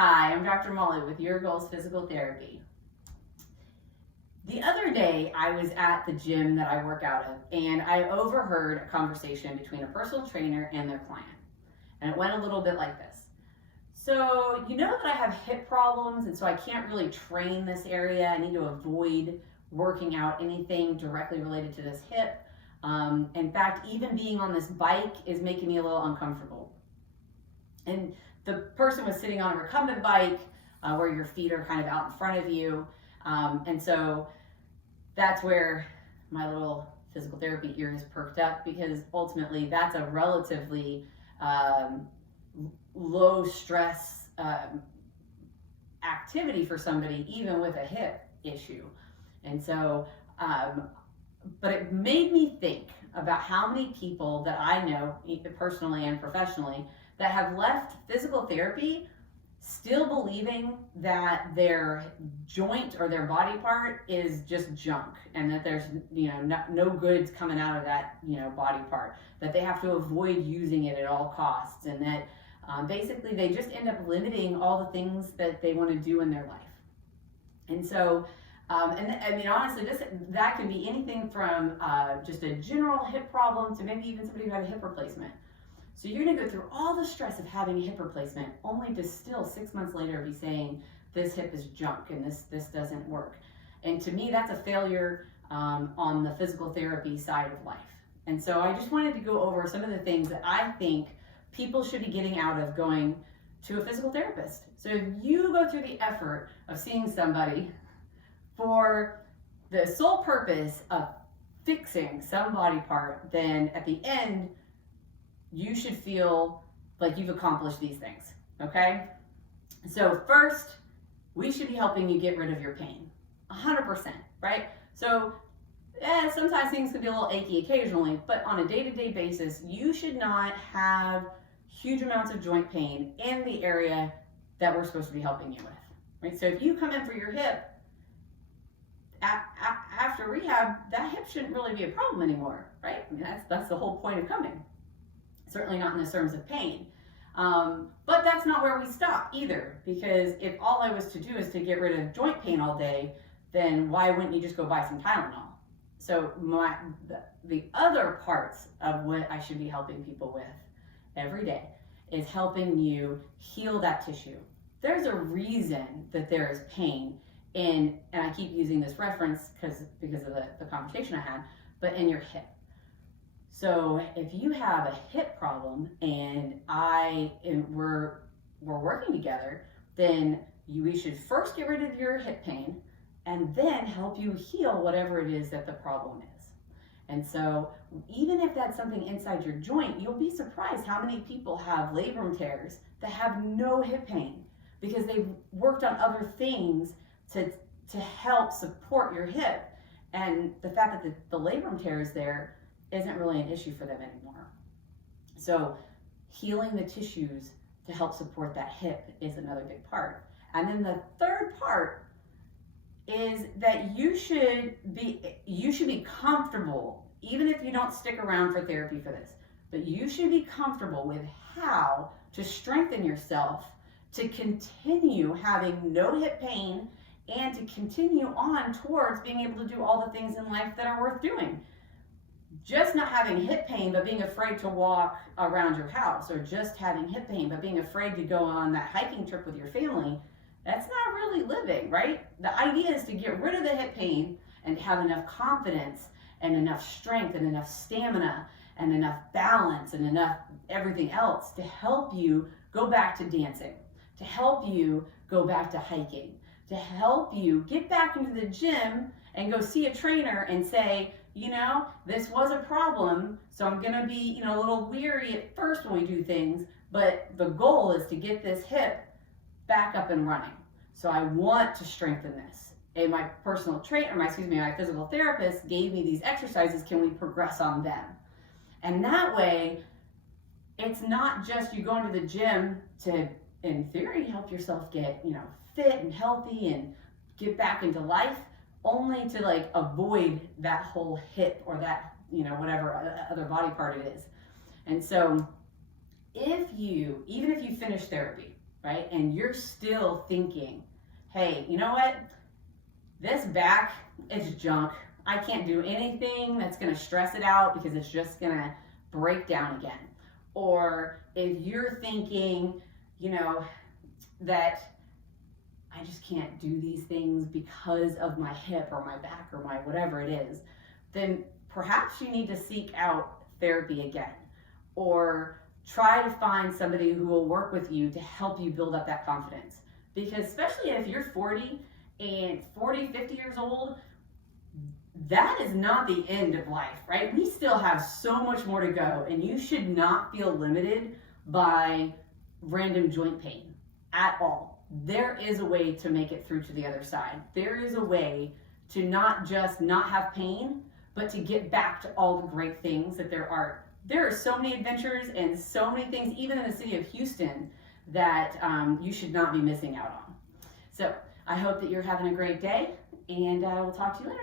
Hi, I'm Dr. Molly with Your Goals Physical Therapy. The other day, I was at the gym that I work out of, and I overheard a conversation between a personal trainer and their client. And it went a little bit like this. So, you know that I have hip problems, and so I can't really train this area. I need to avoid working out anything directly related to this hip. In fact, even being on this bike is making me a little uncomfortable. And the person was sitting on a recumbent bike where your feet are kind of out in front of you. And so that's where my little physical therapy ears perked up, because ultimately that's a relatively low stress activity for somebody, even with a hip issue. And so, but it made me think about how many people that I know, personally and professionally, that have left physical therapy still believing that their joint or their body part is just junk, and that there's no goods coming out of that body part, that they have to avoid using it at all costs, and that basically they just end up limiting all the things that they want to do in their life. And so and I mean, honestly, that can be anything from just a general hip problem to maybe even somebody who had a hip replacement. So you're going to go through all the stress of having a hip replacement, only to still 6 months later be saying this hip is junk and this doesn't work. And to me, that's a failure on the physical therapy side of life. And so I just wanted to go over some of the things that I think people should be getting out of going to a physical therapist. So if you go through the effort of seeing somebody for the sole purpose of fixing some body part, then at the end, you should feel like you've accomplished these things, okay? So first, we should be helping you get rid of your pain, 100%, right? So sometimes things can be a little achy occasionally, but on a day-to-day basis, you should not have huge amounts of joint pain in the area that we're supposed to be helping you with, right? So if you come in for your hip, after rehab, that hip shouldn't really be a problem anymore, right? I mean, that's the whole point of coming. Certainly not in the terms of pain. But that's not where we stop either, because if all I was to do is to get rid of joint pain all day, then why wouldn't you just go buy some Tylenol? So the other parts of what I should be helping people with every day is helping you heal that tissue. There's a reason that there is pain and I keep using this reference because of the conversation I had, but in your hip. So if you have a hip problem and we're working together, then we should first get rid of your hip pain and then help you heal whatever it is that the problem is. And so even if that's something inside your joint, you'll be surprised how many people have labrum tears that have no hip pain because they've worked on other things to help support your hip. And the fact that the labrum tear is there isn't really an issue for them anymore. So healing the tissues to help support that hip is another big part. And then the third part is that you should be comfortable, even if you don't stick around for therapy for this, but you should be comfortable with how to strengthen yourself to continue having no hip pain and to continue on towards being able to do all the things in life that are worth doing. Just not having hip pain but being afraid to walk around your house, or just having hip pain but being afraid to go on that hiking trip with your family, that's not really living, right? The idea is to get rid of the hip pain and have enough confidence and enough strength and enough stamina and enough balance and enough everything else to help you go back to dancing, to help you go back to hiking, to help you get back into the gym and go see a trainer and say, this was a problem, so I'm gonna be, a little weary at first when we do things, but the goal is to get this hip back up and running. So I want to strengthen this. And my personal trainer, my physical therapist gave me these exercises. Can we progress on them? And that way, it's not just you going to the gym to, in theory, help yourself get, fit and healthy and get back into life, only to avoid that whole hip or that, whatever other body part it is. And so even if you finish therapy right? And you're still thinking, hey, you know what? This back is junk. I can't do anything that's going to stress it out because it's just going to break down again. Or if you're thinking, you know, that I just can't do these things because of my hip or my back or my whatever it is, then perhaps you need to seek out therapy again, or try to find somebody who will work with you to help you build up that confidence. Because especially if you're 40 and 40, 50 years old, that is not the end of life, right? We still have so much more to go, and you should not feel limited by random joint pain at all. There is a way to make it through to the other side. There is a way to not just not have pain, but to get back to all the great things that there are. There are so many adventures and so many things, even in the city of Houston, that you should not be missing out on. So I hope that you're having a great day, and we'll talk to you later.